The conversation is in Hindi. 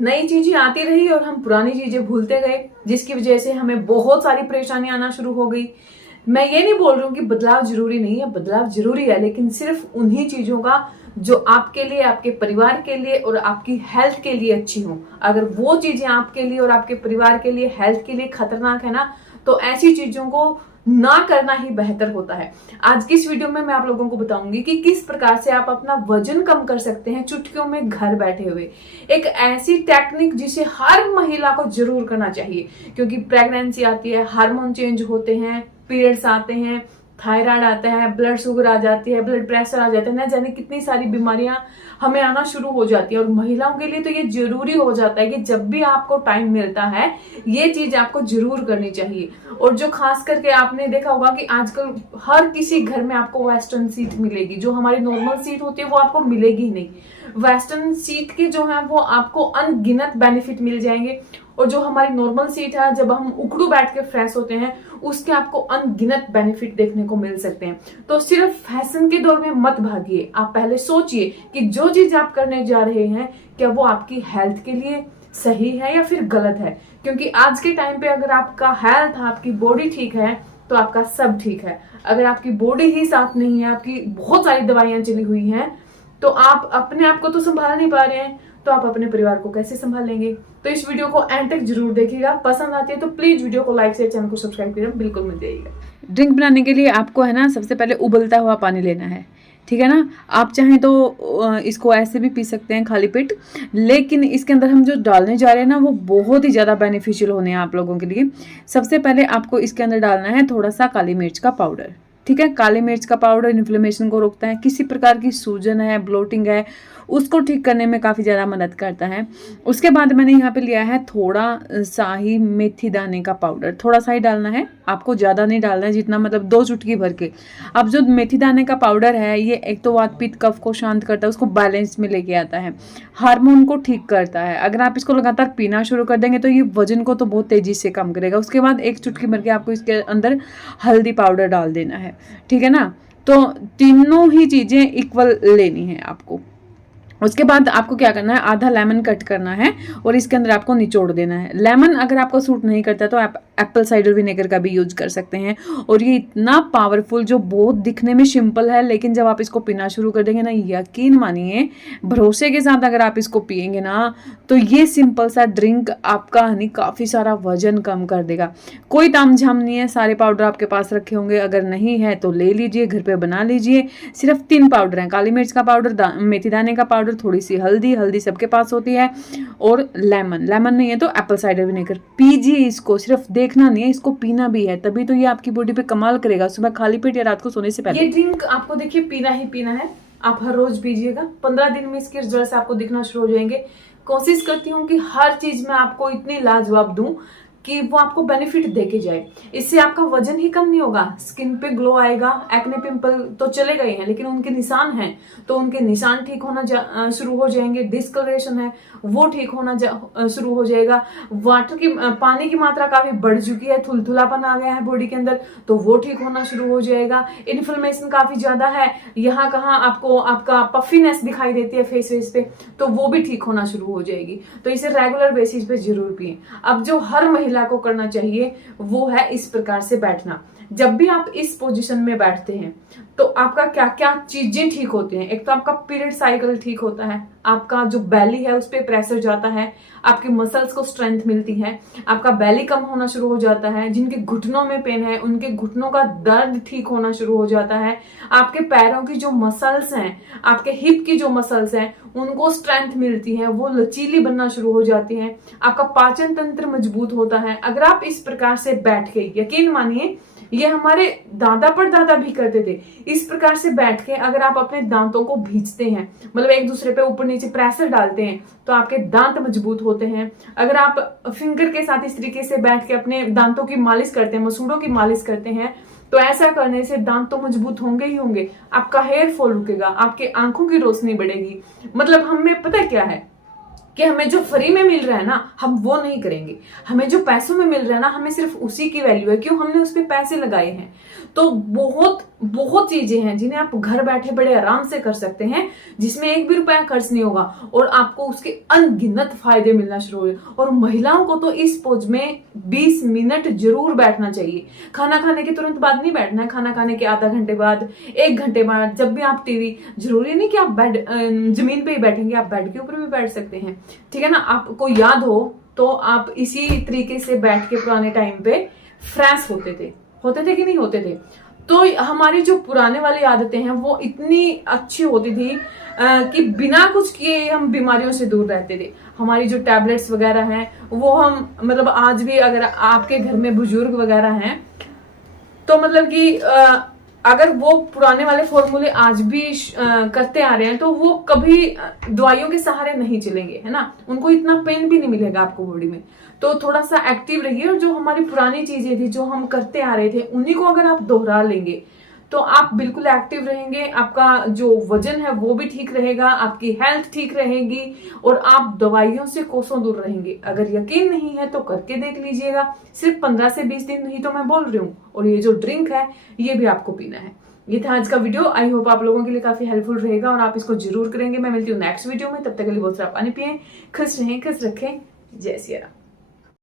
नई चीजें आती रही और हम पुरानी चीजें भूलते गए, जिसकी वजह से हमें बहुत सारी परेशानियां आना शुरू हो गई। मैं ये नहीं बोल रही हूँ कि बदलाव जरूरी नहीं है, बदलाव जरूरी है, लेकिन सिर्फ उन्हीं चीजों का जो आपके लिए, आपके परिवार के लिए और आपकी हेल्थ के लिए अच्छी हो। अगर वो चीजें आपके लिए और आपके परिवार के लिए, हेल्थ के लिए खतरनाक है ना, तो ऐसी चीजों को ना करना ही बेहतर होता है। आज की इस वीडियो में मैं आप लोगों को बताऊंगी कि किस प्रकार से आप अपना वजन कम कर सकते हैं चुटकियों में घर बैठे हुए। एक ऐसी टेक्निक जिसे हर महिला को जरूर करना चाहिए, क्योंकि प्रेगनेंसी आती है, हार्मोन चेंज होते हैं, पीरियड्स आते हैं, थायराइड आता है, ब्लड शुगर आ जाती है, ब्लड प्रेशर आ जाता है, ना जाने कितनी सारी बीमारियां हमें आना शुरू हो जाती है। और महिलाओं के लिए तो ये जरूरी हो जाता है कि जब भी आपको टाइम मिलता है ये चीज आपको जरूर करनी चाहिए। और जो खास करके आपने देखा होगा कि आजकल हर किसी घर में आपको वेस्टर्न सीट मिलेगी, जो हमारी नॉर्मल सीट होती है वो आपको मिलेगी ही नहीं। वेस्टर्न सीट के जो है वो आपको अनगिनत बेनिफिट मिल जाएंगे, और जो हमारी नॉर्मल सीट है जब हम उखड़ू बैठ के फ्रेश होते हैं उसके आपको अनगिनत बेनिफिट देखने को मिल सकते हैं। तो सिर्फ फैशन के दौर में मत भागिए, आप पहले सोचिए कि जो चीज आप करने जा रहे हैं क्या वो आपकी हेल्थ के लिए सही है या फिर गलत है। क्योंकि आज के टाइम पे अगर आपका हेल्थ, आपकी बॉडी ठीक है तो आपका सब ठीक है। अगर आपकी बॉडी ही साथ नहीं है, आपकी बहुत सारी दवाइयां चली हुई हैं, तो आप अपने आप को तो संभाल नहीं पा रहे हैं, तो आप अपने परिवार को कैसे संभालेंगे। तो इस वीडियो को एंड तक जरूर देखिएगा, पसंद आती है तो प्लीज वीडियो को लाइक शेयर, चैनल को सब्सक्राइब करें, बिल्कुल मत जाइएगा। ड्रिंक बनाने के लिए आपको है ना सबसे पहले उबलता हुआ पानी लेना है, ठीक है ना। आप चाहें तो इसको ऐसे भी पी सकते हैं खाली पेट, लेकिन इसके अंदर हम जो डालने जा रहे हैं ना वो बहुत ही ज़्यादा बेनिफिशियल होने हैं आप लोगों के लिए। सबसे पहले आपको इसके अंदर डालना है थोड़ा सा काली मिर्च का पाउडर, ठीक है। काली मिर्च का पाउडर इन्फ्लेमेशन को रोकता है, किसी प्रकार की सूजन है, ब्लोटिंग है, उसको ठीक करने में काफ़ी ज़्यादा मदद करता है। उसके बाद मैंने यहाँ पे लिया है थोड़ा सा ही मेथी दाने का पाउडर, थोड़ा सा ही डालना है, आपको ज़्यादा नहीं डालना है, जितना मतलब 2 चुटकी भर के। अब जो मेथी दाने का पाउडर है ये एक तो वात पित्त कफ को शांत करता है, उसको बैलेंस में लेके आता है, हार्मोन को ठीक करता है। अगर आप इसको लगातार पीना शुरू कर देंगे तो ये वजन को तो बहुत तेज़ी से कम करेगा। उसके बाद 1 चुटकी भर के आपको इसके अंदर हल्दी पाउडर डाल देना है, ठीक है ना। तो तीनों ही चीज़ें इक्वल लेनी है आपको। उसके बाद आपको क्या करना है, आधा लेमन कट करना है और इसके अंदर आपको निचोड़ देना है। लेमन अगर आपको सूट नहीं करता तो आप एप्पल साइडर विनेगर का भी यूज कर सकते हैं। और ये इतना पावरफुल, जो बहुत दिखने में सिंपल है, लेकिन जब आप इसको पीना शुरू कर देंगे ना, यकीन मानिए भरोसे के साथ अगर आप इसको पिएंगे ना तो ये सिंपल सा ड्रिंक आपका हनी काफ़ी सारा वजन कम कर देगा। कोई तामझाम नहीं है, सारे पाउडर आपके पास रखे होंगे, अगर नहीं है तो ले लीजिए, घर पे बना लीजिए। सिर्फ 3 पाउडर हैं, काली मिर्च का पाउडर, मेथी दाने का पाउडर, थोड़ी सी हल्दी, हल्दी सबके पास होती है, और लेमन, लेमन नहीं है तो एप्पल साइडर विनेगर। पीजिए इसको, सिर्फ देखना नहीं है, इसको पीना भी है, तभी तो ये आपकी बॉडी पे कमाल करेगा, सुबह खाली पेट या रात को सोने से पहले। ये ड्रिंक आपको देखिए पीना ही पीना है, आप हर रोज पीजिएगा। 15 दिन में इसके रिजल्ट आपको दिखना शुरू हो जाएंगे। कोशिश करती हूँ कि हर चीज में आपको इतनी लाजवाब दूं कि वो आपको बेनिफिट देके जाए। इससे आपका वजन ही कम नहीं होगा, स्किन पे ग्लो आएगा। एक्ने पिंपल तो चले गए हैं लेकिन उनके निशान हैं, तो उनके निशान ठीक होना शुरू हो जाएंगे। डिस्कलरेशन है वो ठीक होना शुरू हो जाएगा। वाटर की, पानी की मात्रा काफी बढ़ चुकी है, थुलथुलापन आ गया है बॉडी के अंदर, तो वो ठीक होना शुरू हो जाएगा। इन्फ्लेमेशन काफी ज्यादा है, यहाँ कहाँ आपको आपका पफीनेस दिखाई देती है फेस पे, तो वो भी ठीक होना शुरू हो जाएगी। तो इसे रेगुलर बेसिस पे जरूर पिए। अब जो हर महिला को करना चाहिए वो है इस प्रकार से बैठना। जब भी आप इस पोजीशन में बैठते हैं तो आपका क्या क्या चीजें ठीक होती हैं। एक तो आपका पीरियड साइकिल ठीक होता है, आपका जो बेली है उस पर प्रेशर जाता है, आपके मसल्स को स्ट्रेंथ मिलती है, आपका बेली कम होना शुरू हो जाता है। जिनके घुटनों में पेन है उनके घुटनों का दर्द ठीक होना शुरू हो जाता है। आपके पैरों की जो मसल्स हैं, आपके हिप की जो मसल्स हैं, उनको स्ट्रेंथ मिलती है, वो लचीली बनना शुरू हो जाती है। आपका पाचन तंत्र मजबूत होता है अगर आप इस प्रकार से बैठ के। यकीन मानिए ये हमारे दादा परदादा भी करते थे। इस प्रकार से बैठ के अगर आप अपने दांतों को भींचते हैं, मतलब एक दूसरे पे ऊपर नीचे प्रेशर डालते हैं, तो आपके दांत मजबूत होते हैं। अगर आप फिंगर के साथ इस तरीके से बैठ के अपने दांतों की मालिश करते हैं, मसूड़ों की मालिश करते हैं, तो ऐसा करने से दांत तो मजबूत होंगे ही होंगे, आपका हेयर फॉल रुकेगा, आपके आंखों की रोशनी बढ़ेगी। मतलब हमें पता है क्या है, कि हमें जो फ्री में मिल रहा है ना हम वो नहीं करेंगे, हमें जो पैसों में मिल रहा है ना हमें सिर्फ उसी की वैल्यू है, क्यों, हमने उस पर पैसे लगाए हैं। तो बहुत बहुत चीजें हैं जिन्हें आप घर बैठे बड़े आराम से कर सकते हैं, जिसमें एक भी रुपया खर्च नहीं होगा और आपको उसके अनगिनत फायदे मिलना शुरू हुए। और महिलाओं को तो इस पोज में 20 मिनट जरूर बैठना चाहिए। खाना खाने के तुरंत बाद नहीं बैठना है, खाना खाने के आधा घंटे बाद, 1 घंटे बाद, जब भी आप टीवी, जरूरी नहीं कि आप बेड जमीन पे ही बैठेंगे, आप बेड के ऊपर भी बैठ सकते हैं, ठीक है ना। आपको याद हो तो आप इसी तरीके से बैठ के पुराने टाइम पे फ्रेश होते थे कि नहीं होते थे। तो हमारी जो पुराने वाली आदतें हैं वो इतनी अच्छी होती थी कि बिना कुछ किए हम बीमारियों से दूर रहते थे। हमारी जो टैबलेट्स वगैरह हैं वो हम मतलब आज भी अगर आपके घर में बुजुर्ग वगैरह हैं तो मतलब कि अगर वो पुराने वाले फॉर्मूले आज भी करते आ रहे हैं तो वो कभी दवाइयों के सहारे नहीं चलेंगे, है ना। उनको इतना पेन भी नहीं मिलेगा आपको बॉडी में। तो थोड़ा सा एक्टिव रहिए और जो हमारी पुरानी चीजें थी जो हम करते आ रहे थे उन्हीं को अगर आप दोहरा लेंगे तो आप बिल्कुल एक्टिव रहेंगे, आपका जो वजन है वो भी ठीक रहेगा, आपकी हेल्थ ठीक रहेगी और आप दवाइयों से कोसों दूर रहेंगे। अगर यकीन नहीं है तो करके देख लीजिएगा, सिर्फ 15 से 20 दिन ही तो मैं बोल रही हूँ। और ये जो ड्रिंक है ये भी आपको पीना है। ये था आज का वीडियो, आई होप आप लोगों के लिए काफी हेल्पफुल रहेगा और आप इसको जरूर करेंगे। मैं मिलती हूँ नेक्स्ट वीडियो में, तब तक के लिए बहुत सारा पानी पिए, खुश रहें, खुश रखें। जय सिया राम।